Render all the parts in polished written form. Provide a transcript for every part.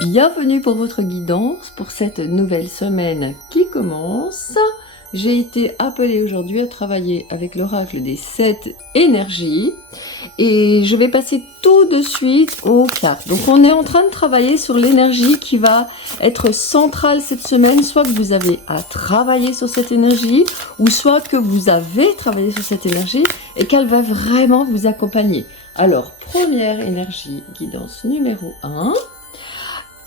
Bienvenue pour votre guidance pour cette nouvelle semaine qui commence. J'ai été appelée aujourd'hui à travailler avec l'oracle des 7 énergies et je vais passer tout de suite aux cartes. Donc on est en train de travailler sur l'énergie qui va être centrale cette semaine, soit que vous avez à travailler sur cette énergie ou soit que vous avez travaillé sur cette énergie et qu'elle va vraiment vous accompagner. Alors, première énergie, guidance numéro 1.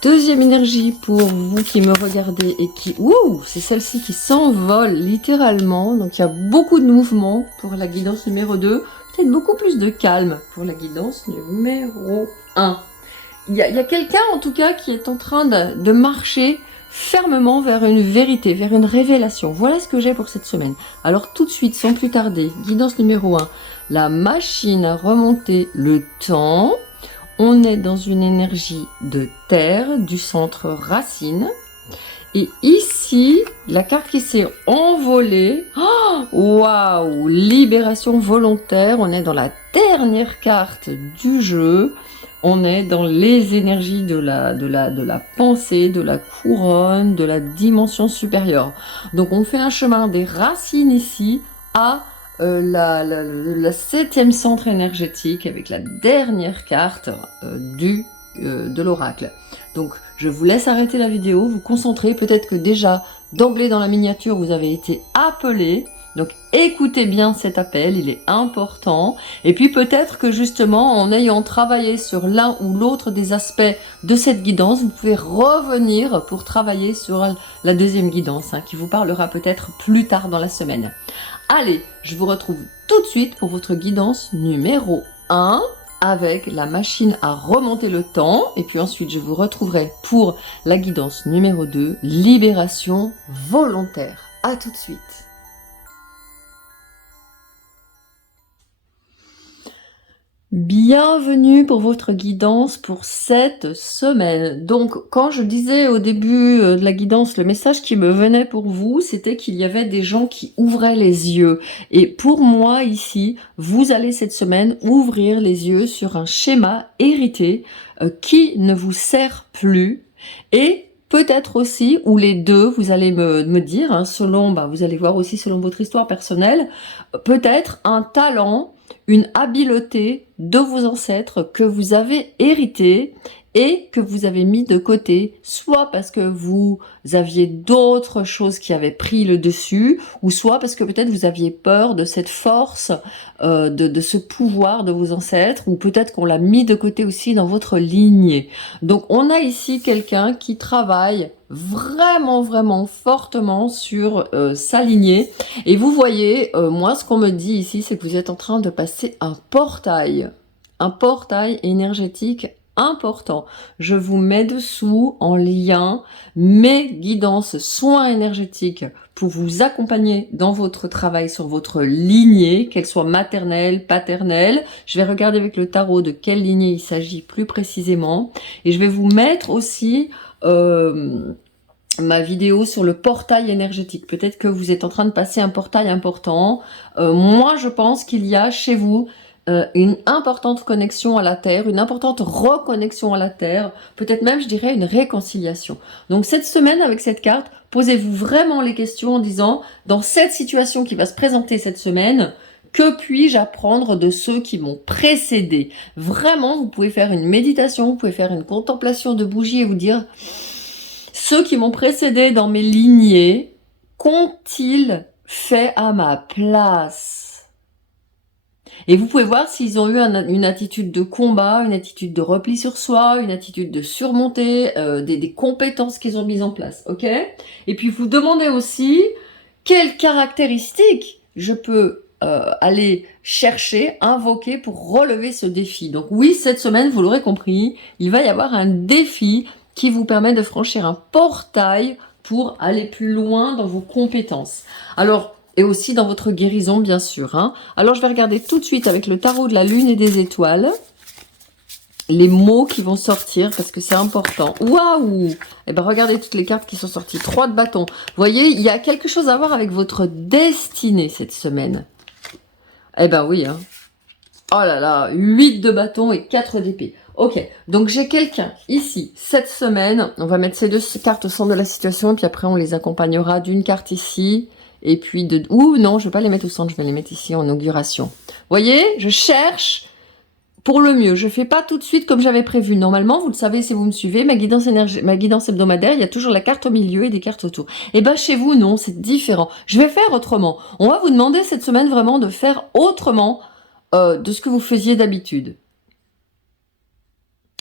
Deuxième énergie pour vous qui me regardez et qui... Ouh, c'est celle-ci qui s'envole littéralement. Donc il y a beaucoup de mouvement pour la guidance numéro 2. Peut-être beaucoup plus de calme pour la guidance numéro 1. Il y a quelqu'un en tout cas qui est en train de marcher fermement vers une vérité, vers une révélation. Voilà ce que j'ai pour cette semaine. Alors tout de suite, sans plus tarder, guidance numéro 1. La machine à remonter le temps. On est dans une énergie de terre, du centre racine. Et ici, la carte qui s'est envolée, waouh, libération volontaire. On est dans la dernière carte du jeu. On est dans les énergies de la pensée, de la couronne, de la dimension supérieure. Donc on fait un chemin des racines ici à la 7e centre énergétique avec la dernière carte de l'oracle. Donc je vous laisse arrêter la vidéo, vous concentrer, peut-être que déjà d'emblée dans la miniature vous avez été appelé, donc écoutez bien cet appel, il est important, et puis peut-être que justement en ayant travaillé sur l'un ou l'autre des aspects de cette guidance, vous pouvez revenir pour travailler sur la deuxième guidance, qui vous parlera peut-être plus tard dans la semaine. Allez, je vous retrouve tout de suite pour votre guidance numéro 1 avec la machine à remonter le temps. Et puis ensuite, je vous retrouverai pour la guidance numéro 2, libération volontaire. À tout de suite. Bienvenue pour votre guidance pour cette semaine. Donc, quand je disais au début de la guidance, le message qui me venait pour vous, c'était qu'il y avait des gens qui ouvraient les yeux. Et pour moi, ici, vous allez cette semaine ouvrir les yeux sur un schéma hérité qui ne vous sert plus et peut-être aussi, ou les deux, vous allez me dire, selon, vous allez voir aussi selon votre histoire personnelle, peut-être un talent, une habileté de vos ancêtres que vous avez hérité et que vous avez mis de côté, soit parce que vous aviez d'autres choses qui avaient pris le dessus, ou soit parce que peut-être vous aviez peur de cette force, de ce pouvoir de vos ancêtres, ou peut-être qu'on l'a mis de côté aussi dans votre lignée. Donc on a ici quelqu'un qui travaille vraiment fortement sur sa lignée. Et vous voyez, moi ce qu'on me dit ici, c'est que vous êtes en train de passer un portail énergétique important. Je vous mets dessous en lien mes guidances soins énergétiques pour vous accompagner dans votre travail sur votre lignée, qu'elle soit maternelle, paternelle. Je vais regarder avec le tarot de quelle lignée il s'agit plus précisément. Et je vais vous mettre aussi ma vidéo sur le portail énergétique. Peut-être que vous êtes en train de passer un portail important. Moi, je pense qu'il y a chez vous une importante connexion à la Terre, une importante reconnexion à la Terre, peut-être même, je dirais, une réconciliation. Donc cette semaine, avec cette carte, posez-vous vraiment les questions en disant, dans cette situation qui va se présenter cette semaine, que puis-je apprendre de ceux qui m'ont précédé? Vraiment, vous pouvez faire une méditation, vous pouvez faire une contemplation de bougie et vous dire, ceux qui m'ont précédé dans mes lignées, qu'ont-ils fait à ma place? Et vous pouvez voir s'ils ont eu une attitude de combat, une attitude de repli sur soi, une attitude de surmonter, des compétences qu'ils ont mises en place, ok? Et puis vous demandez aussi quelles caractéristiques je peux aller chercher, invoquer pour relever ce défi. Donc oui, cette semaine, vous l'aurez compris, il va y avoir un défi qui vous permet de franchir un portail pour aller plus loin dans vos compétences. Alors, et aussi dans votre guérison, bien sûr. Alors, je vais regarder tout de suite avec le tarot de la lune et des étoiles les mots qui vont sortir parce que c'est important. Waouh! Eh ben, regardez toutes les cartes qui sont sorties. 3 de bâton. Vous voyez, il y a quelque chose à voir avec votre destinée cette semaine. Eh ben oui, Oh là là, 8 de bâton et 4 d'épée. Ok, donc j'ai quelqu'un ici, cette semaine, on va mettre ces deux cartes au centre de la situation, et puis après on les accompagnera d'une carte ici, et puis de... Ouh non, je vais pas les mettre au centre, je vais les mettre ici en inauguration. Voyez, je cherche pour le mieux, je fais pas tout de suite comme j'avais prévu. Normalement, vous le savez si vous me suivez, ma guidance hebdomadaire, il y a toujours la carte au milieu et des cartes autour. Et ben chez vous, non, c'est différent. Je vais faire autrement. On va vous demander cette semaine vraiment de faire autrement de ce que vous faisiez d'habitude.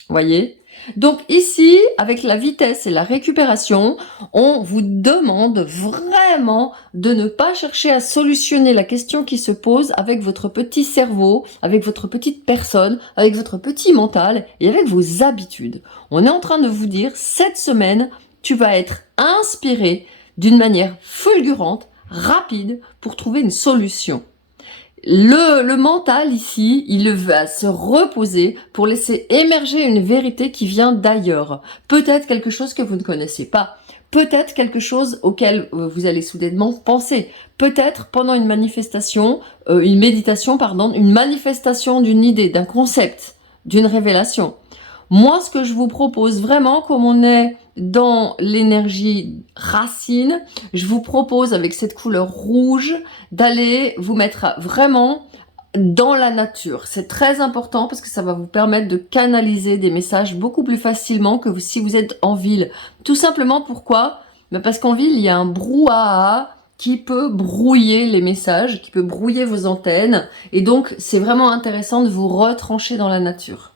Voyez? Donc ici, avec la vitesse et la récupération, on vous demande vraiment de ne pas chercher à solutionner la question qui se pose avec votre petit cerveau, avec votre petite personne, avec votre petit mental et avec vos habitudes. On est en train de vous dire, cette semaine, tu vas être inspiré d'une manière fulgurante, rapide, pour trouver une solution. Le mental ici, il va se reposer pour laisser émerger une vérité qui vient d'ailleurs. Peut-être quelque chose que vous ne connaissez pas. Peut-être quelque chose auquel vous allez soudainement penser. Peut-être pendant une manifestation, une méditation, pardon, une manifestation d'une idée, d'un concept, d'une révélation. Moi, ce que je vous propose vraiment, comme on est dans l'énergie racine, je vous propose avec cette couleur rouge d'aller vous mettre vraiment dans la nature. C'est très important parce que ça va vous permettre de canaliser des messages beaucoup plus facilement que si vous êtes en ville. Tout simplement pourquoi? Parce qu'en ville, il y a un brouhaha qui peut brouiller les messages, qui peut brouiller vos antennes. Et donc, c'est vraiment intéressant de vous retrancher dans la nature.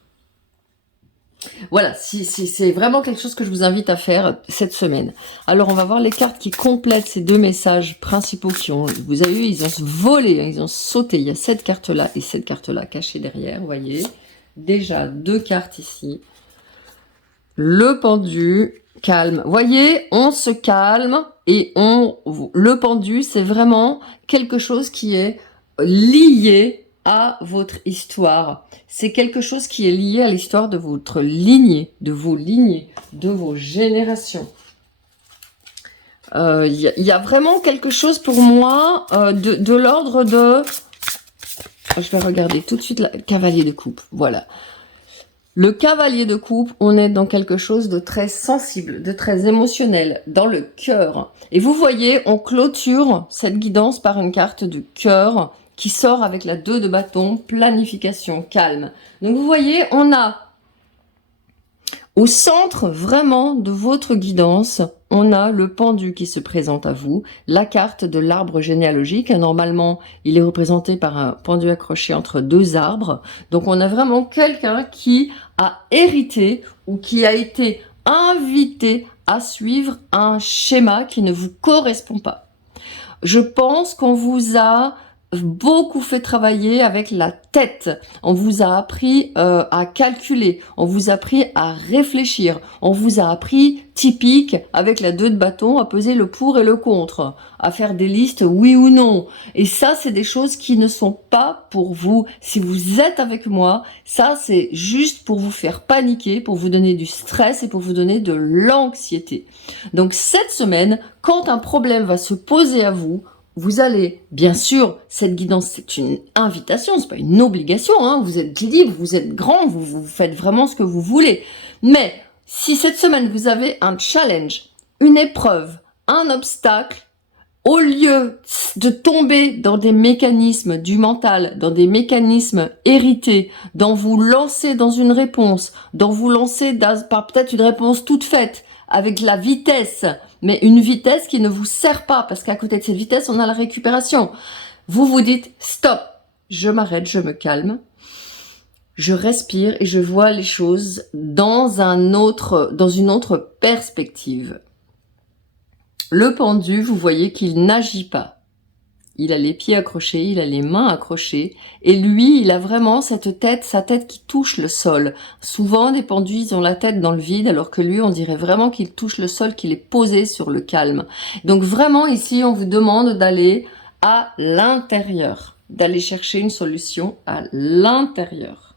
Voilà, c'est vraiment quelque chose que je vous invite à faire cette semaine. Alors, on va voir les cartes qui complètent ces deux messages principaux qui ont, vous avez vu, ils ont volé, ils ont sauté. Il y a cette carte-là et cette carte-là cachée derrière, vous voyez. Déjà, deux cartes ici. Le pendu, calme. Vous voyez, on se calme et le pendu, c'est vraiment quelque chose qui est lié à votre histoire. C'est quelque chose qui est lié à l'histoire de votre lignée, de vos lignées, de vos générations. Il y a vraiment quelque chose pour moi de l'ordre de... Je vais regarder tout de suite le cavalier de coupe. Voilà. Le cavalier de coupe, on est dans quelque chose de très sensible, de très émotionnel, dans le cœur. Et vous voyez, on clôture cette guidance par une carte de cœur qui sort avec la 2 de bâton, planification, calme. Donc vous voyez, on a au centre vraiment de votre guidance, on a le pendu qui se présente à vous, la carte de l'arbre généalogique. Normalement, il est représenté par un pendu accroché entre deux arbres. Donc on a vraiment quelqu'un qui a hérité ou qui a été invité à suivre un schéma qui ne vous correspond pas. Je pense qu'on vous a beaucoup fait travailler avec la tête. On vous a appris à calculer, on vous a appris à réfléchir, on vous a appris, typique, avec la 2 de bâton, à peser le pour et le contre, à faire des listes oui ou non. Et ça, c'est des choses qui ne sont pas pour vous. Si vous êtes avec moi, ça, c'est juste pour vous faire paniquer, pour vous donner du stress et pour vous donner de l'anxiété. Donc cette semaine, quand un problème va se poser à vous, vous allez, bien sûr, cette guidance, c'est une invitation, c'est pas une obligation, hein, vous êtes libre, vous êtes grand, vous faites vraiment ce que vous voulez. Mais, si cette semaine vous avez un challenge, une épreuve, un obstacle, au lieu de tomber dans des mécanismes du mental, dans des mécanismes hérités, dans vous lancer dans une réponse, dans vous lancer par peut-être une réponse toute faite, avec la vitesse, mais une vitesse qui ne vous sert pas, parce qu'à côté de cette vitesse, on a la récupération. Vous vous dites, stop, je m'arrête, je me calme, je respire et je vois les choses dans une autre perspective. Le pendu, vous voyez qu'il n'agit pas. Il a les pieds accrochés, il a les mains accrochées, et lui, il a vraiment sa tête qui touche le sol. Souvent, des pendus, ils ont la tête dans le vide, alors que lui, on dirait vraiment qu'il touche le sol, qu'il est posé sur le calme. Donc vraiment, ici, on vous demande d'aller à l'intérieur, d'aller chercher une solution à l'intérieur,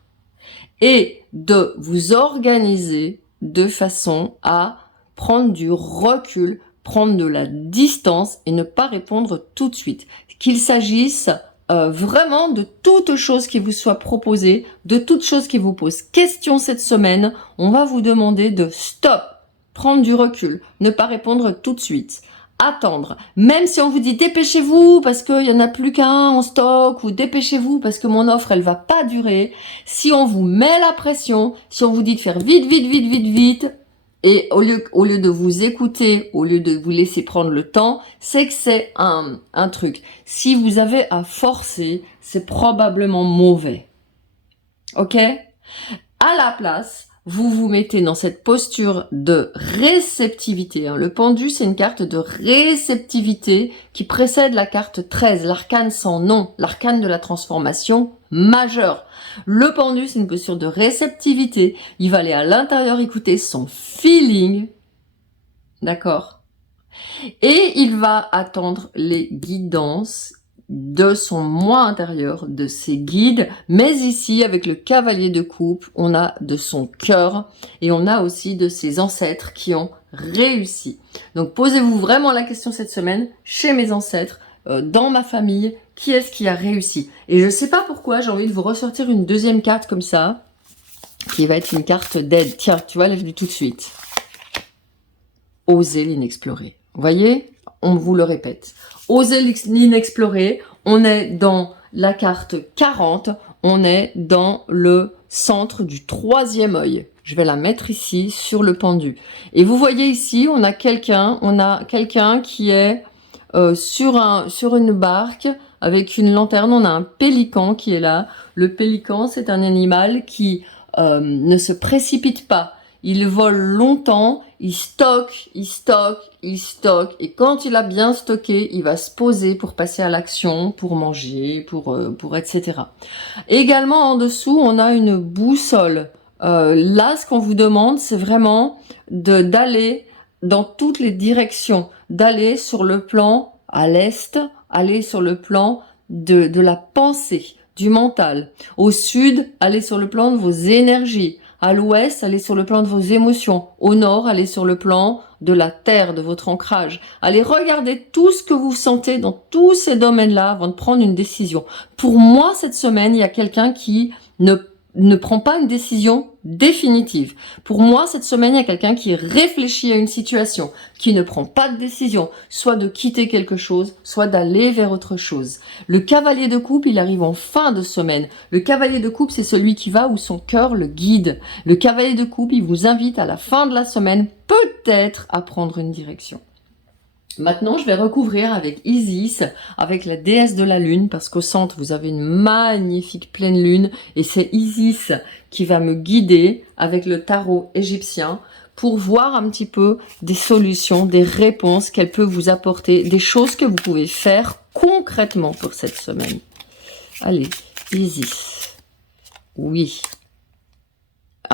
et de vous organiser de façon à prendre du recul, prendre de la distance et ne pas répondre tout de suite. Qu'il s'agisse vraiment de toute chose qui vous soit proposée, de toute chose qui vous pose question cette semaine. On va vous demander de stop, prendre du recul, ne pas répondre tout de suite, attendre. Même si on vous dit dépêchez-vous parce qu'il y en a plus qu'un en stock, ou dépêchez-vous parce que mon offre elle va pas durer. Si on vous met la pression, si on vous dit de faire vite, vite, vite, vite, vite, et au lieu de vous écouter, au lieu de vous laisser prendre le temps, c'est que c'est un truc. Si vous avez à forcer, c'est probablement mauvais. Ok? À la place, vous vous mettez dans cette posture de réceptivité. Le pendu, c'est une carte de réceptivité qui précède la carte 13, l'arcane sans nom, l'arcane de la transformation majeure. Le pendu, c'est une posture de réceptivité. Il va aller à l'intérieur écouter son feeling. D'accord? Et il va attendre les guidances de son moi intérieur, de ses guides. Mais ici, avec le cavalier de coupe, on a de son cœur et on a aussi de ses ancêtres qui ont réussi. Donc, posez-vous vraiment la question cette semaine, chez mes ancêtres, dans ma famille, qui est-ce qui a réussi? Et je sais pas pourquoi, j'ai envie de vous ressortir une deuxième carte comme ça, qui va être une carte d'aide. Tiens, tu vois, là, je dis tout de suite. Osez l'inexplorer. Vous voyez? On vous le répète. Osez l'inexplorer. On est dans la carte 40. On est dans le centre du troisième œil. Je vais la mettre ici sur le pendu. Et vous voyez ici, on a quelqu'un qui est sur une barque avec une lanterne. On a un pélican qui est là. Le pélican, c'est un animal qui ne se précipite pas. Il vole longtemps, il stocke, et quand il a bien stocké, il va se poser pour passer à l'action, pour manger, pour etc. Également en dessous, on a une boussole. Là, ce qu'on vous demande, c'est vraiment d'aller dans toutes les directions, d'aller sur le plan à l'est, aller sur le plan de la pensée, du mental. Au sud, aller sur le plan de vos énergies. À l'ouest, allez sur le plan de vos émotions. Au nord, allez sur le plan de la terre, de votre ancrage. Allez regarder tout ce que vous sentez dans tous ces domaines-là avant de prendre une décision. Pour moi, cette semaine, il y a quelqu'un qui ne prend pas une décision définitive. Pour moi, cette semaine, il y a quelqu'un qui réfléchit à une situation, qui ne prend pas de décision, soit de quitter quelque chose, soit d'aller vers autre chose. Le cavalier de coupe, il arrive en fin de semaine. Le cavalier de coupe, c'est celui qui va où son cœur le guide. Le cavalier de coupe, il vous invite à la fin de la semaine, peut-être, à prendre une direction. Maintenant, je vais recouvrir avec Isis, avec la déesse de la lune, parce qu'au centre, vous avez une magnifique pleine lune, et c'est Isis qui va me guider avec le tarot égyptien pour voir un petit peu des solutions, des réponses qu'elle peut vous apporter, des choses que vous pouvez faire concrètement pour cette semaine. Allez, Isis. Oui.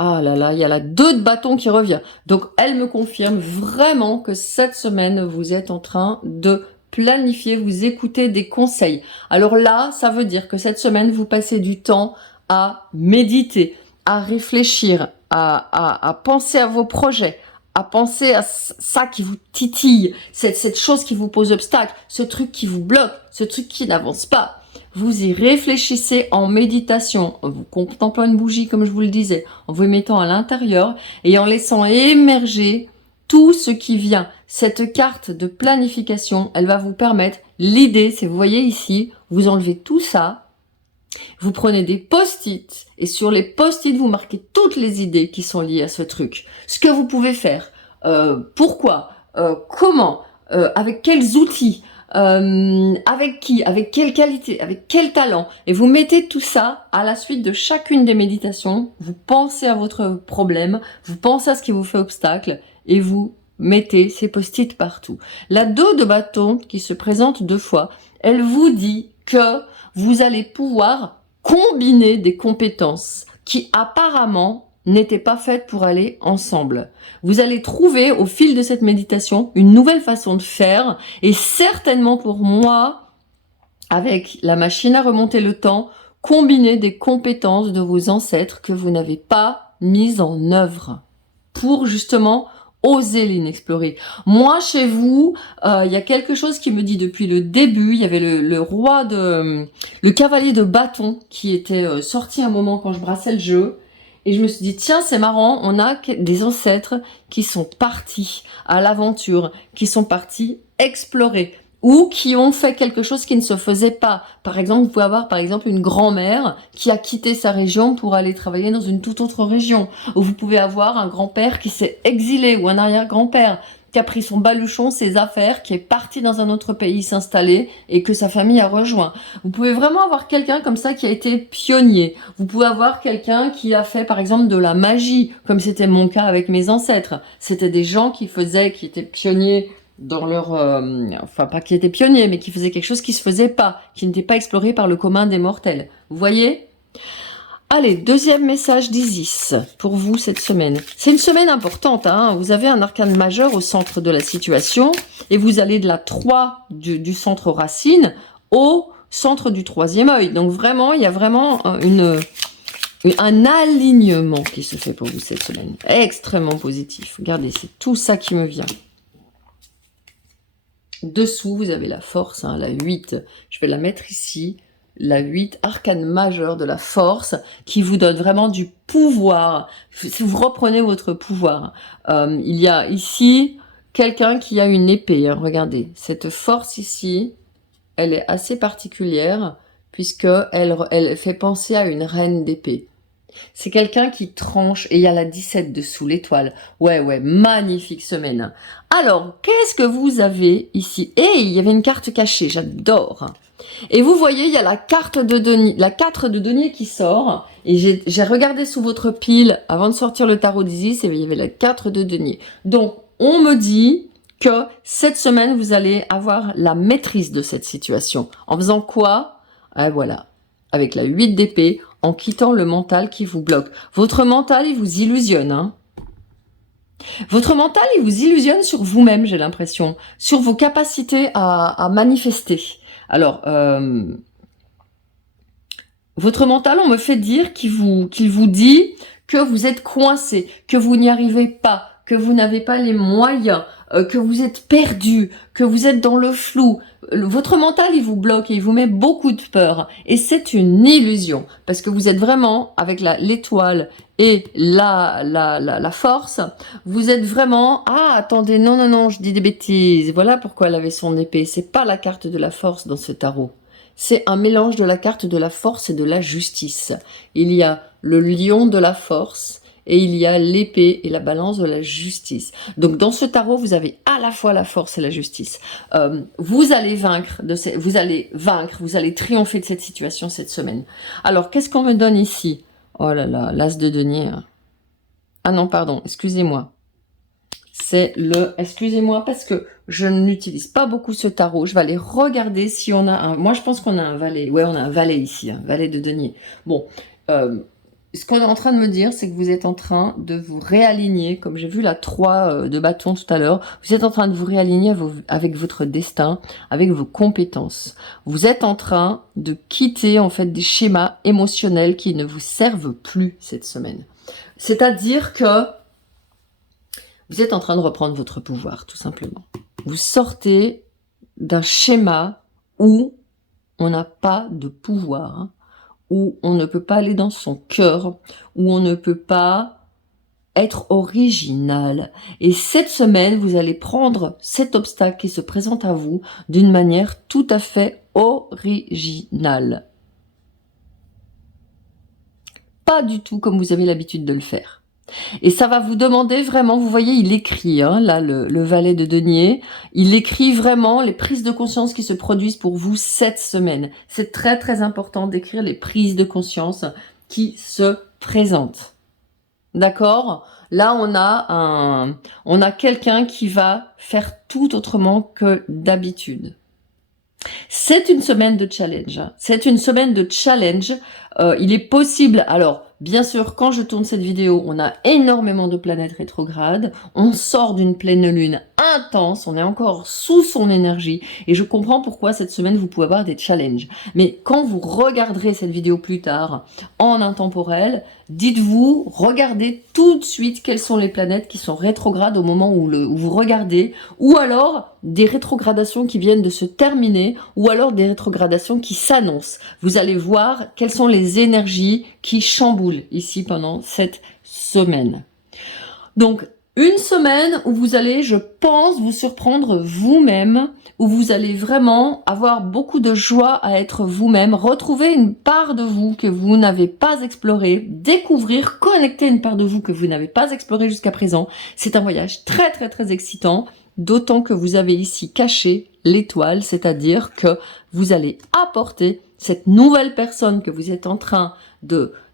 Ah là là, il y a la 2 de bâton qui revient. Donc, elle me confirme vraiment que cette semaine, vous êtes en train de planifier, vous écoutez des conseils. Alors là, ça veut dire que cette semaine, vous passez du temps à méditer, à réfléchir, à penser à vos projets, à penser à ça qui vous titille, cette chose qui vous pose obstacle, ce truc qui vous bloque, ce truc qui n'avance pas. Vous y réfléchissez en méditation, en vous contemplant une bougie, comme je vous le disais, en vous mettant à l'intérieur et en laissant émerger tout ce qui vient. Cette carte de planification, elle va vous permettre, l'idée, c'est, vous voyez ici, vous enlevez tout ça, vous prenez des post-it et sur les post-it, vous marquez toutes les idées qui sont liées à ce truc. Ce que vous pouvez faire, pourquoi, comment, avec quels outils, avec qui, avec quelle qualité, avec quel talent, et vous mettez tout ça à la suite de chacune des méditations. Vous pensez à votre problème, vous pensez à ce qui vous fait obstacle et vous mettez ces post-it partout. La 2 de bâton qui se présente 2 fois, elle vous dit que vous allez pouvoir combiner des compétences qui apparemment n'étaient pas faites pour aller ensemble. Vous allez trouver au fil de cette méditation une nouvelle façon de faire et certainement pour moi, avec la machine à remonter le temps, combiner des compétences de vos ancêtres que vous n'avez pas mises en œuvre pour justement Osez l'inexplorer. Moi, chez vous, il y a quelque chose qui me dit depuis le début, il y avait le cavalier de bâton qui était sorti un moment quand je brassais le jeu. Et je me suis dit, tiens, c'est marrant, on a des ancêtres qui sont partis à l'aventure, qui sont partis explorer, ou qui ont fait quelque chose qui ne se faisait pas. Par exemple, vous pouvez avoir par exemple une grand-mère qui a quitté sa région pour aller travailler dans une toute autre région. Ou vous pouvez avoir un grand-père qui s'est exilé, ou un arrière-grand-père qui a pris son baluchon, ses affaires, qui est parti dans un autre pays s'installer et que sa famille a rejoint. Vous pouvez vraiment avoir quelqu'un comme ça qui a été pionnier. Vous pouvez avoir quelqu'un qui a fait par exemple de la magie, comme c'était mon cas avec mes ancêtres. C'était des gens qui étaient pionniers dans leur... enfin, pas qui étaient pionniers, mais qui faisaient quelque chose qui se faisait pas, qui n'était pas exploré par le commun des mortels. Vous voyez ? Allez, deuxième message d'Isis pour vous cette semaine. C'est une semaine importante, hein. Vous avez un arcane majeur au centre de la situation et vous allez de la 3 du centre racine au centre du troisième œil. Donc vraiment, il y a vraiment un alignement qui se fait pour vous cette semaine. Extrêmement positif. Regardez, c'est tout ça qui me vient. Dessous, vous avez la force, hein, la 8. Je vais la mettre ici. La 8, arcane majeur de la force, qui vous donne vraiment du pouvoir. Si vous reprenez votre pouvoir, il y a ici quelqu'un qui a une épée. Hein, regardez, cette force ici, elle est assez particulière, puisque elle fait penser à une reine d'épée. C'est quelqu'un qui tranche, et il y a la 17 dessous, l'étoile. Ouais, magnifique semaine. Alors, qu'est-ce que vous avez ici? Et il y avait une carte cachée, j'adore. Et vous voyez, il y a la carte de denier, la 4 de denier qui sort. Et j'ai regardé sous votre pile avant de sortir le tarot d'Isis, et il y avait la 4 de denier. Donc, on me dit que cette semaine, vous allez avoir la maîtrise de cette situation. En faisant quoi? Voilà, avec la 8 d'épée, en quittant le mental qui vous bloque. Votre mental, il vous illusionne, hein. Votre mental, il vous illusionne sur vous-même, j'ai l'impression, sur vos capacités à manifester. Alors, votre mental, on me fait dire qu'il vous dit que vous êtes coincé, que vous n'y arrivez pas, que vous n'avez pas les moyens, que vous êtes perdu, que vous êtes dans le flou. Votre mental, il vous bloque et il vous met beaucoup de peur. Et c'est une illusion, parce que vous êtes vraiment, avec l'étoile et la force, vous êtes vraiment... Ah, attendez, non, je dis des bêtises. Voilà pourquoi elle avait son épée. C'est pas la carte de la force dans ce tarot. C'est un mélange de la carte de la force et de la justice. Il y a le lion de la force et il y a l'épée et la balance de la justice. Donc dans ce tarot, vous avez à la fois la force et la justice. Vous allez vaincre, vous allez triompher de cette situation cette semaine. Alors, qu'est-ce qu'on me donne ici? Oh là là, l'as de denier. Ah non, pardon, excusez-moi. C'est excusez-moi parce que je n'utilise pas beaucoup ce tarot. Je vais aller regarder si on a moi je pense qu'on a un valet. Ouais, on a un valet ici, un valet de denier. Bon, ce qu'on est en train de me dire, c'est que vous êtes en train de vous réaligner, comme j'ai vu la 3 de bâton tout à l'heure, vous êtes en train de vous réaligner avec votre destin, avec vos compétences. Vous êtes en train de quitter en fait des schémas émotionnels qui ne vous servent plus cette semaine. C'est-à-dire que vous êtes en train de reprendre votre pouvoir, tout simplement. Vous sortez d'un schéma où on n'a pas de pouvoir, hein, où on ne peut pas aller dans son cœur, où on ne peut pas être original. Et cette semaine, vous allez prendre cet obstacle qui se présente à vous d'une manière tout à fait originale. Pas du tout comme vous avez l'habitude de le faire. Et ça va vous demander vraiment, vous voyez, il écrit, hein, là, le valet de denier, il écrit vraiment les prises de conscience qui se produisent pour vous cette semaine. C'est très très important d'écrire les prises de conscience qui se présentent. D'accord? Là, on a quelqu'un qui va faire tout autrement que d'habitude. C'est une semaine de challenge. C'est une semaine de challenge. Il est possible, alors, bien sûr, quand je tourne cette vidéo, on a énormément de planètes rétrogrades. On sort d'une pleine lune intense. On est encore sous son énergie. Et je comprends pourquoi cette semaine, vous pouvez avoir des challenges. Mais quand vous regarderez cette vidéo plus tard, en intemporel, dites-vous, regardez tout de suite quelles sont les planètes qui sont rétrogrades au moment où vous regardez, ou alors des rétrogradations qui viennent de se terminer, ou alors des rétrogradations qui s'annoncent. Vous allez voir quelles sont les énergies qui chamboulent ici pendant cette semaine. Donc, une semaine où vous allez, je pense, vous surprendre vous-même, où vous allez vraiment avoir beaucoup de joie à être vous-même, retrouver une part de vous que vous n'avez pas explorée, découvrir, connecter une part de vous que vous n'avez pas explorée jusqu'à présent. C'est un voyage très très très excitant, d'autant que vous avez ici caché l'étoile, c'est-à-dire que vous allez apporter cette nouvelle personne que vous êtes en train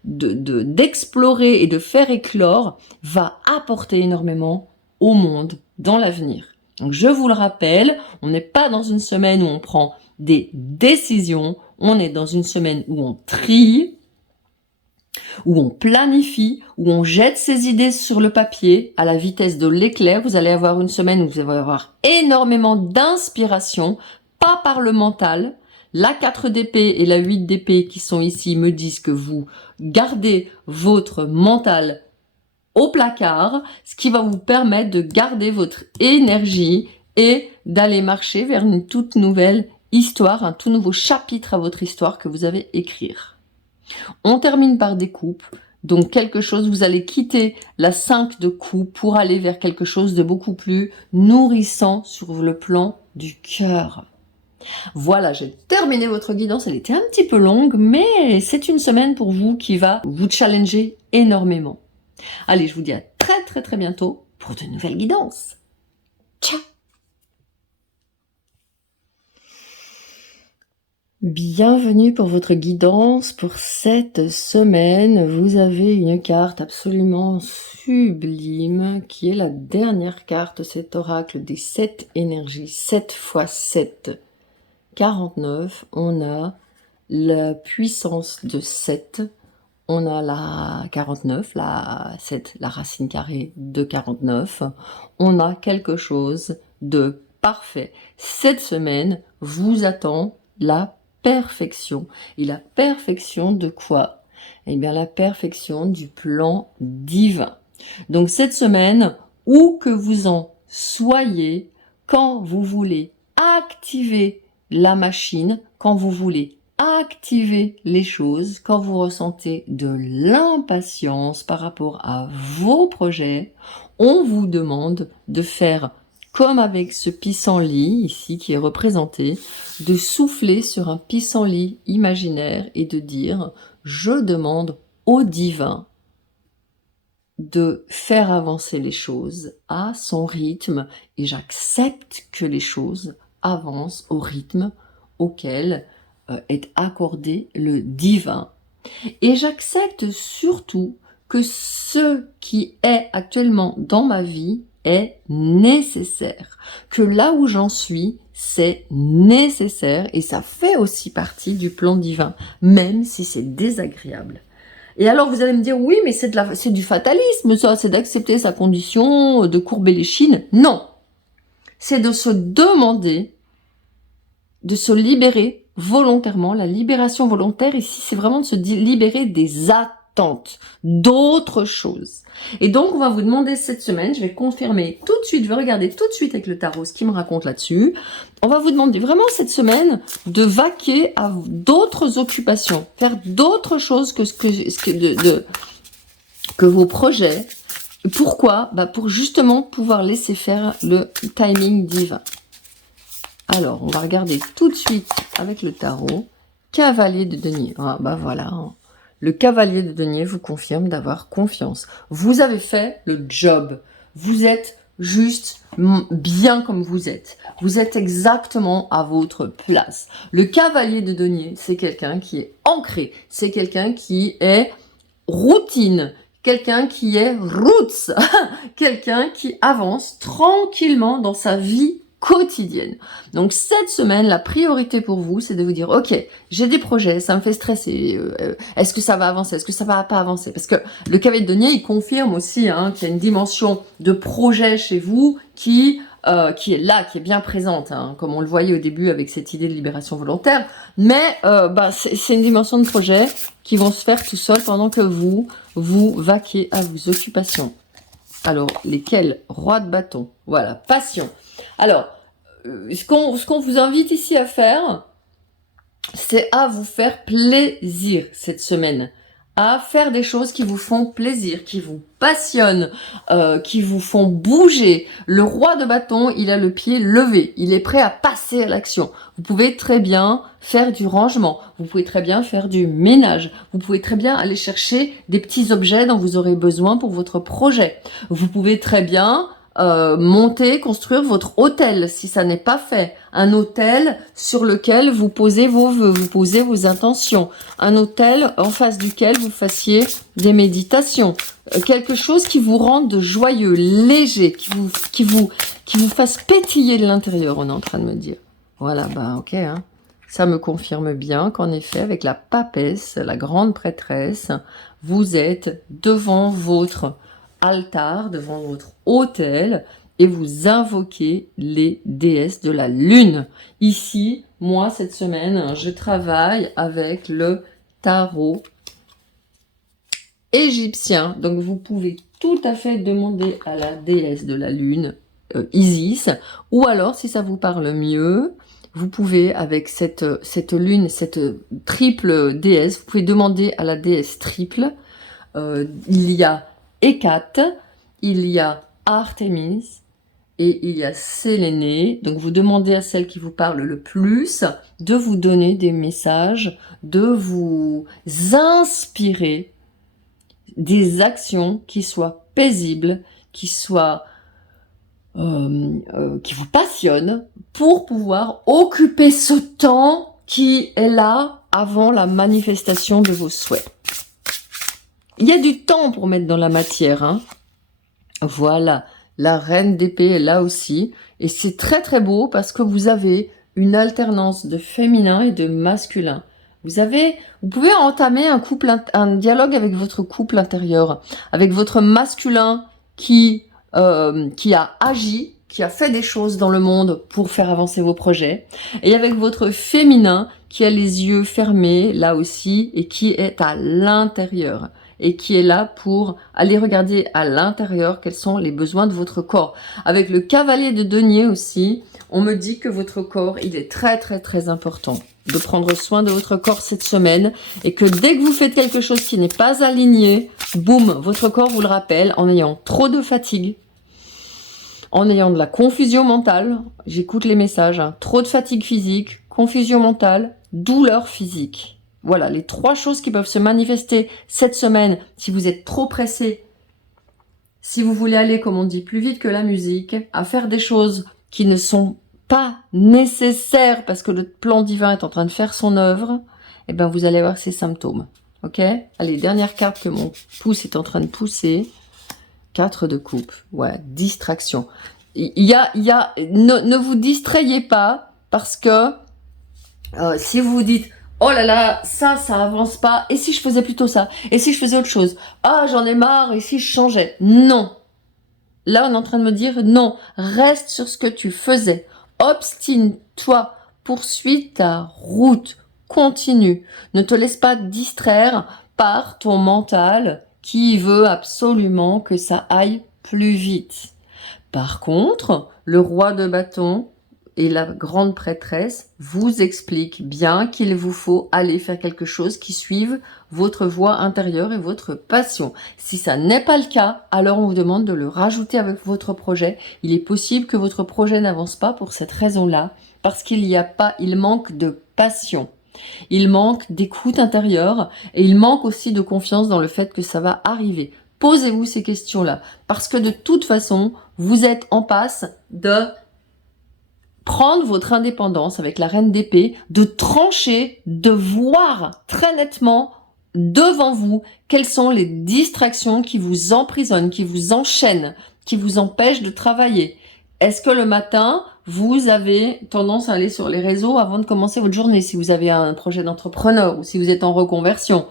d'explorer et de faire éclore va apporter énormément au monde dans l'avenir. Donc je vous le rappelle, on n'est pas dans une semaine où on prend des décisions, on est dans une semaine où on trie, où on planifie, où on jette ses idées sur le papier à la vitesse de l'éclair. Vous allez avoir une semaine où vous allez avoir énormément d'inspiration, pas par le mental. La 4 d'épée et la 8 d'épée qui sont ici me disent que vous gardez votre mental au placard, ce qui va vous permettre de garder votre énergie et d'aller marcher vers une toute nouvelle histoire, un tout nouveau chapitre à votre histoire que vous avez écrire. On termine par des coupes. Donc quelque chose, vous allez quitter la 5 de coupe pour aller vers quelque chose de beaucoup plus nourrissant sur le plan du cœur. Voilà, j'ai terminé votre guidance, elle était un petit peu longue, mais c'est une semaine pour vous qui va vous challenger énormément. Allez, je vous dis à très très très bientôt pour de nouvelles guidances. Ciao! Bienvenue pour votre guidance pour cette semaine. Vous avez une carte absolument sublime qui est la dernière carte, cet oracle des 7 énergies, 7 x 7. 49, on a la puissance de 7, on a la 49, la 7, la racine carrée de 49, on a quelque chose de parfait. Cette semaine vous attend la perfection. Et la perfection de quoi? Eh bien la perfection du plan divin. Donc cette semaine, où que vous en soyez, quand vous voulez activer la machine, quand vous voulez activer les choses, quand vous ressentez de l'impatience par rapport à vos projets, on vous demande de faire comme avec ce pissenlit ici qui est représenté, de souffler sur un pissenlit imaginaire et de dire « Je demande au divin de faire avancer les choses à son rythme et j'accepte que les choses avance au rythme auquel est accordé le divin. Et j'accepte surtout que ce qui est actuellement dans ma vie est nécessaire. Que là où j'en suis, c'est nécessaire et ça fait aussi partie du plan divin, même si c'est désagréable. Et alors vous allez me dire, oui, mais c'est du fatalisme, ça, c'est d'accepter sa condition, de courber les chines. Non, c'est de se demander de se libérer volontairement. La libération volontaire ici, c'est vraiment de se libérer des attentes, d'autres choses. Et donc, on va vous demander cette semaine, je vais confirmer tout de suite, je vais regarder tout de suite avec le tarot ce qu'il me raconte là-dessus. On va vous demander vraiment cette semaine de vaquer à d'autres occupations, faire d'autres choses que vos projets. Pourquoi? Pour justement pouvoir laisser faire le timing divin. Alors, on va regarder tout de suite avec le tarot. Cavalier de denier. Ah, voilà. Le cavalier de denier vous confirme d'avoir confiance. Vous avez fait le job. Vous êtes juste bien comme vous êtes. Vous êtes exactement à votre place. Le cavalier de denier, c'est quelqu'un qui est ancré. C'est quelqu'un qui est routine. Quelqu'un qui est roots. Quelqu'un qui avance tranquillement dans sa vie quotidienne. Donc cette semaine, la priorité pour vous, c'est de vous dire, ok, j'ai des projets, ça me fait stresser, est-ce que ça va avancer, est-ce que ça va pas avancer? Parce que le cavalier de denier, il confirme aussi qu'il y a une dimension de projet chez vous qui qui est là, qui est bien présente, hein, comme on le voyait au début avec cette idée de libération volontaire, mais c'est une dimension de projet qui vont se faire tout seul pendant que vous vaquez à vos occupations. Alors, lesquelles? Roi de bâton. Voilà, passion. Alors, ce qu'on vous invite ici à faire, c'est à vous faire plaisir cette semaine, à faire des choses qui vous font plaisir, qui vous passionnent, qui vous font bouger. Le roi de bâton, il a le pied levé, il est prêt à passer à l'action. Vous pouvez très bien faire du rangement, vous pouvez très bien faire du ménage, vous pouvez très bien aller chercher des petits objets dont vous aurez besoin pour votre projet. Vous pouvez très bien monter, construire votre hôtel si ça n'est pas fait. Un hôtel sur lequel vous posez vos vœux, vous posez vos intentions. Un hôtel en face duquel vous fassiez des méditations. Quelque chose qui vous rende joyeux, léger, qui vous fasse pétiller de l'intérieur, on est en train de me dire. Voilà, ok, hein. Ça me confirme bien qu'en effet, avec la papesse, la grande prêtresse, vous êtes devant votre altar, devant votre autel, et vous invoquez les déesses de la lune. Ici, moi, cette semaine, je travaille avec le tarot égyptien. Donc, vous pouvez tout à fait demander à la déesse de la lune, Isis, ou alors, si ça vous parle mieux, vous pouvez, avec cette lune, cette triple déesse, vous pouvez demander à la déesse triple. Il y a Hécate, il y a Artémis et il y a Sélénée. Donc vous demandez à celle qui vous parle le plus de vous donner des messages, de vous inspirer des actions qui soient paisibles, qui soient qui vous passionnent pour pouvoir occuper ce temps qui est là avant la manifestation de vos souhaits. Il y a du temps pour mettre dans la matière, hein. Voilà, la reine d'épée est là aussi. Et c'est très très beau parce que vous avez une alternance de féminin et de masculin. Vous pouvez entamer un dialogue avec votre couple intérieur, avec votre masculin qui a agi, qui a fait des choses dans le monde pour faire avancer vos projets, et avec votre féminin qui a les yeux fermés là aussi et qui est à l'intérieur et qui est là pour aller regarder à l'intérieur quels sont les besoins de votre corps. Avec le cavalier de denier aussi, on me dit que votre corps, il est très très très important de prendre soin de votre corps cette semaine et que dès que vous faites quelque chose qui n'est pas aligné, boum, votre corps vous le rappelle en ayant trop de fatigue, en ayant de la confusion mentale, j'écoute les messages, hein, trop de fatigue physique, confusion mentale, douleur physique. Voilà, les 3 choses qui peuvent se manifester cette semaine si vous êtes trop pressé, si vous voulez aller, comme on dit, plus vite que la musique, à faire des choses qui ne sont pas nécessaires parce que le plan divin est en train de faire son œuvre, eh ben vous allez avoir ces symptômes. Ok? Allez, dernière carte que mon pouce est en train de pousser. 4 de coupe. Voilà, distraction. Ne vous distrayez pas parce que si vous vous dites oh là là, ça avance pas, et si je faisais plutôt ça, et si je faisais autre chose, ah j'en ai marre, et si je changeais, non. Là on est en train de me dire non, reste sur ce que tu faisais, obstine-toi, poursuis ta route, continue, ne te laisse pas distraire par ton mental qui veut absolument que ça aille plus vite. Par contre, le roi de bâton et la grande prêtresse vous expliquent bien qu'il vous faut aller faire quelque chose qui suive votre voix intérieure et votre passion. Si ça n'est pas le cas, alors on vous demande de le rajouter avec votre projet. Il est possible que votre projet n'avance pas pour cette raison-là, parce qu'il manque de passion. Il manque d'écoute intérieure et il manque aussi de confiance dans le fait que ça va arriver. Posez-vous ces questions-là, parce que de toute façon, vous êtes en passe de prendre votre indépendance avec la reine d'épée, de trancher, de voir très nettement devant vous quelles sont les distractions qui vous emprisonnent, qui vous enchaînent, qui vous empêchent de travailler. Est-ce que le matin, vous avez tendance à aller sur les réseaux avant de commencer votre journée, si vous avez un projet d'entrepreneur ou si vous êtes en reconversion?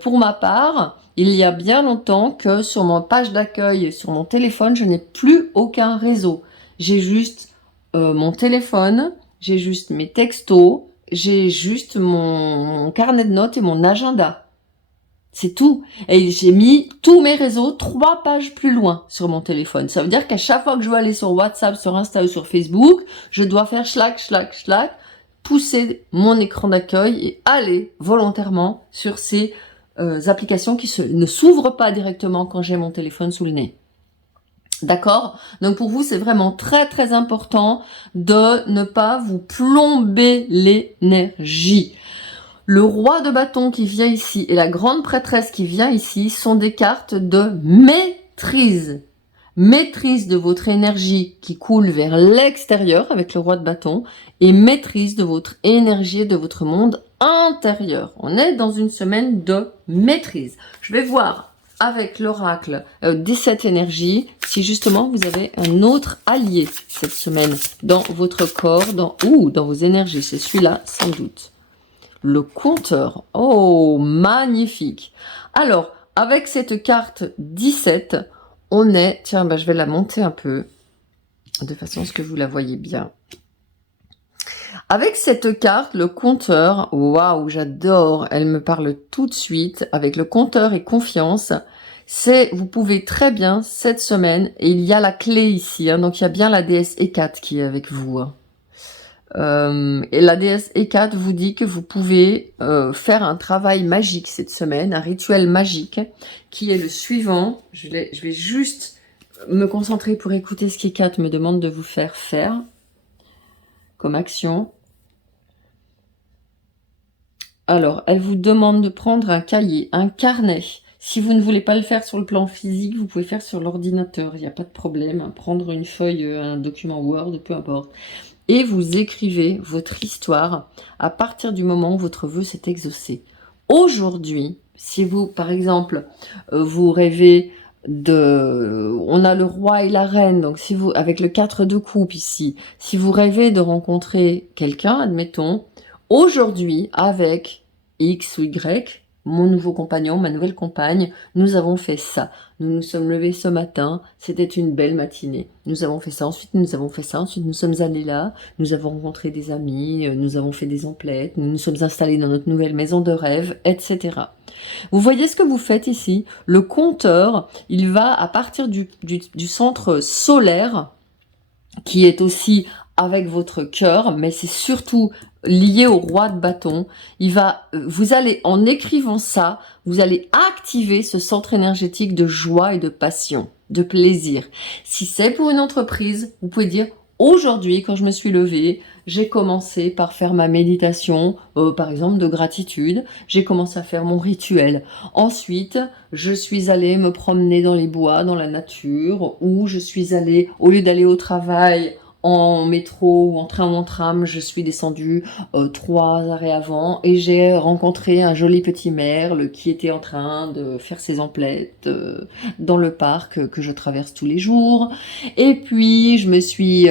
Pour ma part, il y a bien longtemps que sur ma page d'accueil, sur mon téléphone, je n'ai plus aucun réseau. j'ai juste mon téléphone, j'ai juste mes textos, j'ai juste mon carnet de notes et mon agenda. C'est tout. Et j'ai mis tous mes réseaux 3 pages plus loin sur mon téléphone. Ça veut dire qu'à chaque fois que je veux aller sur WhatsApp, sur Insta ou sur Facebook, je dois faire schlac, schlac, schlac, pousser mon écran d'accueil et aller volontairement sur ces applications qui ne s'ouvrent pas directement quand j'ai mon téléphone sous le nez. D'accord? Donc pour vous, c'est vraiment très très important de ne pas vous plomber l'énergie. Le roi de bâton qui vient ici et la grande prêtresse qui vient ici sont des cartes de maîtrise. Maîtrise de votre énergie qui coule vers l'extérieur avec le roi de bâton et maîtrise de votre énergie et de votre monde intérieur. On est dans une semaine de maîtrise. Je vais voir avec l'oracle des 7 énergies si justement vous avez un autre allié cette semaine dans votre corps, dans vos énergies. C'est celui-là sans doute. Le compteur. Oh, magnifique. Alors, avec cette carte 17, on est... Tiens, je vais la monter un peu, de façon à ce que vous la voyez bien. Avec cette carte, le compteur, waouh, j'adore, elle me parle tout de suite. Avec le compteur et confiance, vous pouvez très bien, cette semaine, et il y a la clé ici, donc il y a bien la déesse Hécate qui est avec vous. Et la déesse Hécate vous dit que vous pouvez faire un travail magique cette semaine, un rituel magique, qui est le suivant. Je vais juste me concentrer pour écouter ce qu'Hécate me demande de vous faire comme action. Alors, elle vous demande de prendre un cahier, un carnet. Si vous ne voulez pas le faire sur le plan physique, vous pouvez le faire sur l'ordinateur, il n'y a pas de problème. Prendre une feuille, un document Word, peu importe. Et vous écrivez votre histoire à partir du moment où votre vœu s'est exaucé. Aujourd'hui, si vous, par exemple, vous rêvez on a le roi et la reine, donc si vous, avec le 4 de coupe ici, si vous rêvez de rencontrer quelqu'un, admettons, aujourd'hui, avec X ou Y, mon nouveau compagnon, ma nouvelle compagne, nous avons fait ça. Nous nous sommes levés ce matin, c'était une belle matinée. Nous avons fait ça, ensuite nous avons fait ça, ensuite nous sommes allés là, nous avons rencontré des amis, nous avons fait des emplettes, nous nous sommes installés dans notre nouvelle maison de rêve, etc. Vous voyez ce que vous faites ici? Le compteur, il va à partir du centre solaire, qui est aussi avec votre cœur, mais c'est surtout lié au roi de bâton. Vous allez, en écrivant ça, vous allez activer ce centre énergétique de joie et de passion, de plaisir. Si c'est pour une entreprise, vous pouvez dire, aujourd'hui, quand je me suis levée, j'ai commencé par faire ma méditation, par exemple de gratitude. J'ai commencé à faire mon rituel. Ensuite, je suis allée me promener dans les bois, dans la nature, ou je suis allée, au lieu d'aller au travail, en métro ou en train ou en tram, je suis descendue 3 arrêts avant et j'ai rencontré un joli petit merle qui était en train de faire ses emplettes dans le parc que je traverse tous les jours. Et puis je suis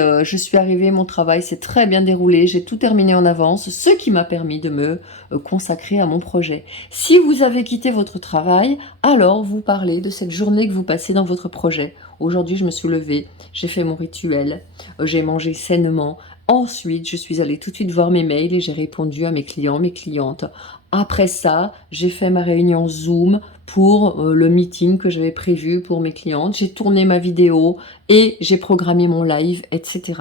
arrivée, mon travail s'est très bien déroulé, j'ai tout terminé en avance, ce qui m'a permis de me consacrer à mon projet. Si vous avez quitté votre travail, alors vous parlez de cette journée que vous passez dans votre projet. Aujourd'hui, je me suis levée, j'ai fait mon rituel, j'ai mangé sainement. Ensuite, je suis allée tout de suite voir mes mails et j'ai répondu à mes clients, mes clientes. Après ça, j'ai fait ma réunion Zoom pour le meeting que j'avais prévu pour mes clientes. J'ai tourné ma vidéo et j'ai programmé mon live, etc.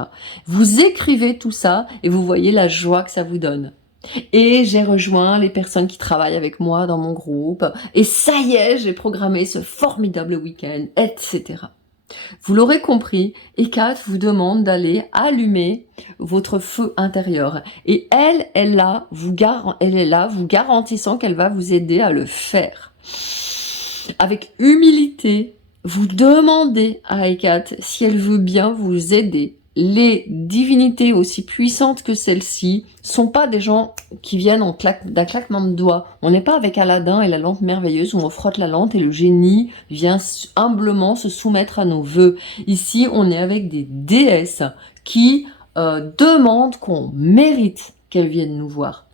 Vous écrivez tout ça et vous voyez la joie que ça vous donne. Et j'ai rejoint les personnes qui travaillent avec moi dans mon groupe. Et ça y est, j'ai programmé ce formidable week-end, etc. Vous l'aurez compris, Hécate vous demande d'aller allumer votre feu intérieur. Et elle est là, vous garantissant qu'elle va vous aider à le faire. Avec humilité, vous demandez à Hécate si elle veut bien vous aider. Les divinités aussi puissantes que celles-ci sont pas des gens qui viennent d'un claquement de doigts. On n'est pas avec Aladdin et la lampe merveilleuse où on frotte la lampe et le génie vient humblement se soumettre à nos vœux. Ici, on est avec des déesses qui demandent qu'on mérite qu'elles viennent nous voir.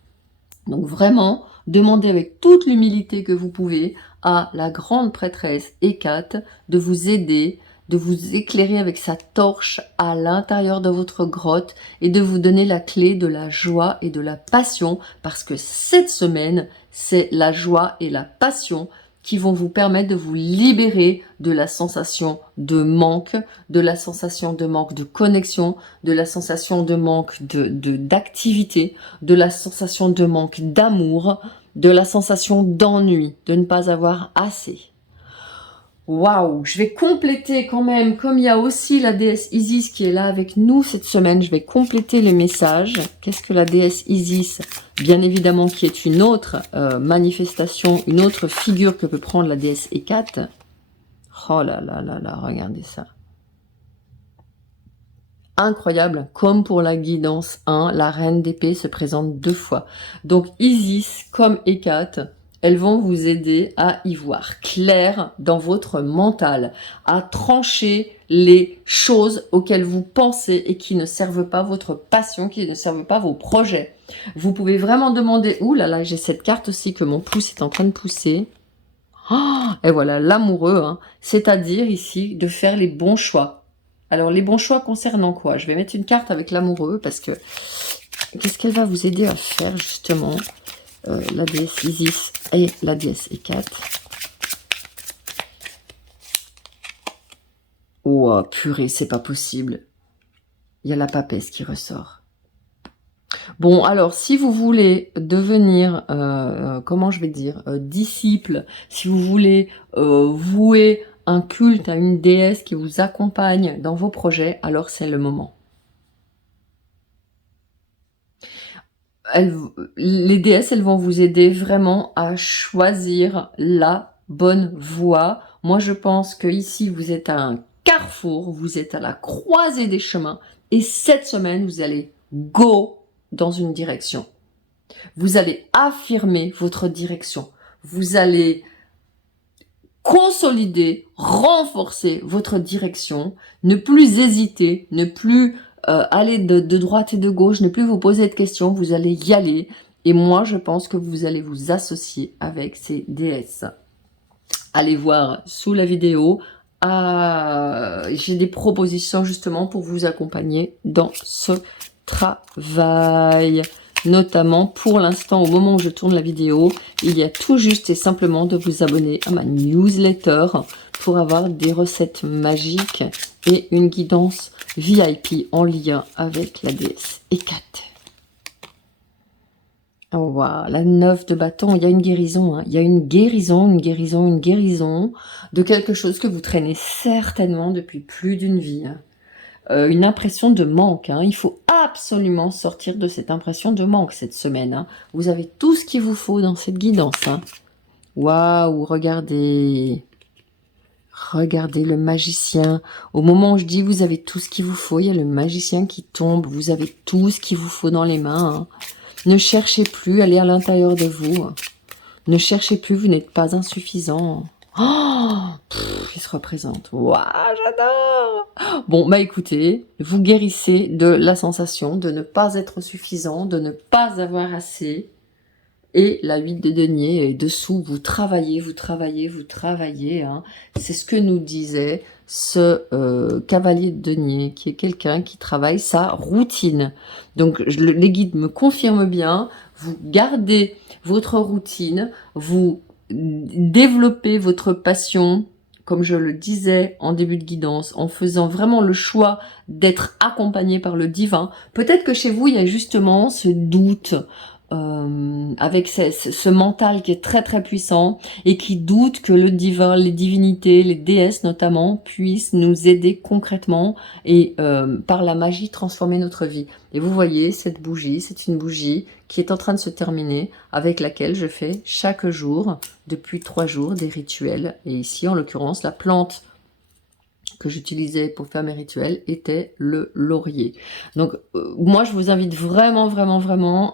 Donc vraiment, demandez avec toute l'humilité que vous pouvez à la grande prêtresse Hécate de vous aider de vous éclairer avec sa torche à l'intérieur de votre grotte et de vous donner la clé de la joie et de la passion, parce que cette semaine, c'est la joie et la passion qui vont vous permettre de vous libérer de la sensation de manque, de la sensation de manque de connexion, de la sensation de manque d'activité, de la sensation de manque d'amour, de la sensation d'ennui, de ne pas avoir assez. Waouh, je vais compléter quand même, comme il y a aussi la déesse Isis qui est là avec nous cette semaine, je vais compléter les messages. Qu'est-ce que la déesse Isis? Bien évidemment qui est une autre manifestation, une autre figure que peut prendre la déesse Hécate. Oh là là là là, regardez ça. Incroyable, comme pour la guidance 1, la reine d'épée se présente 2 fois. Donc Isis comme Hécate, elles vont vous aider à y voir clair dans votre mental, à trancher les choses auxquelles vous pensez et qui ne servent pas votre passion, qui ne servent pas vos projets. Vous pouvez vraiment demander, ouh là là, j'ai cette carte aussi que mon pouce est en train de pousser. Oh, et voilà, l'amoureux, hein, c'est-à-dire ici de faire les bons choix. Alors les bons choix concernant quoi? Je vais mettre une carte avec l'amoureux parce que qu'est-ce qu'elle va vous aider à faire justement? La déesse Isis et la déesse Hécate. Oh purée, c'est pas possible. Il y a la papesse qui ressort. Bon, alors, si vous voulez devenir, comment je vais dire, disciple, si vous voulez vouer un culte à une déesse qui vous accompagne dans vos projets, alors c'est le moment. Les déesses, elles vont vous aider vraiment à choisir la bonne voie. Moi, je pense que ici, vous êtes à un carrefour, vous êtes à la croisée des chemins, et cette semaine, vous allez go dans une direction. Vous allez affirmer votre direction. Vous allez consolider, renforcer votre direction, ne plus hésiter, ne plus aller de droite et de gauche, ne plus vous poser de questions, vous allez y aller. Et moi, je pense que vous allez vous associer avec ces déesses. Allez voir sous la vidéo. J'ai des propositions justement pour vous accompagner dans ce travail. Notamment, pour l'instant, au moment où je tourne la vidéo, il y a tout juste et simplement de vous abonner à ma newsletter pour avoir des recettes magiques et une guidance VIP en lien avec la déesse Hécate. Oh, wow, la 9 de bâton, il y a une guérison, hein. Il y a une guérison de quelque chose que vous traînez certainement depuis plus d'une vie, hein. Une impression de manque, hein. Il faut absolument sortir de cette impression de manque cette semaine, hein. Vous avez tout ce qu'il vous faut dans cette guidance, hein. Waouh, regardez. Regardez le magicien. Au moment où je dis vous avez tout ce qu'il vous faut, il y a le magicien qui tombe. Vous avez tout ce qu'il vous faut dans les mains, hein. Ne cherchez plus, allez à l'intérieur de vous. Ne cherchez plus, vous n'êtes pas insuffisant. Oh, il se représente. Waouh, j'adore. Bon, bah écoutez, vous guérissez de la sensation de ne pas être suffisant, de ne pas avoir assez. Et la 8 de denier est dessous, vous travaillez, hein. C'est ce que nous disait ce cavalier de denier, qui est quelqu'un qui travaille sa routine. Donc les guides me confirment bien, vous gardez votre routine, vous développez votre passion, comme je le disais en début de guidance, en faisant vraiment le choix d'être accompagné par le divin. Peut-être que chez vous, il y a justement ce doute, avec ce mental qui est très très puissant et qui doute que le divin, les divinités, les déesses notamment, puissent nous aider concrètement et par la magie transformer notre vie. Et vous voyez cette bougie, c'est une bougie qui est en train de se terminer, avec laquelle je fais chaque jour, depuis 3 jours, des rituels. Et ici, en l'occurrence, la plante que j'utilisais pour faire mes rituels était le laurier. Donc moi, je vous invite vraiment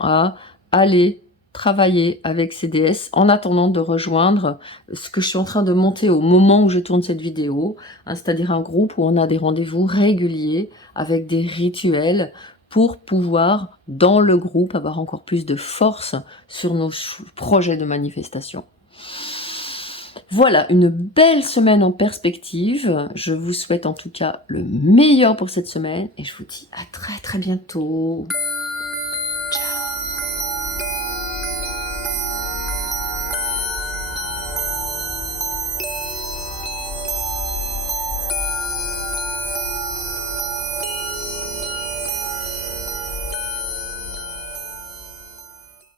à aller travailler avec ces déesses en attendant de rejoindre ce que je suis en train de monter au moment où je tourne cette vidéo, hein, c'est-à-dire un groupe où on a des rendez-vous réguliers avec des rituels pour pouvoir, dans le groupe, avoir encore plus de force sur nos projets de manifestation. Voilà, une belle semaine en perspective. Je vous souhaite en tout cas le meilleur pour cette semaine et je vous dis à très très bientôt.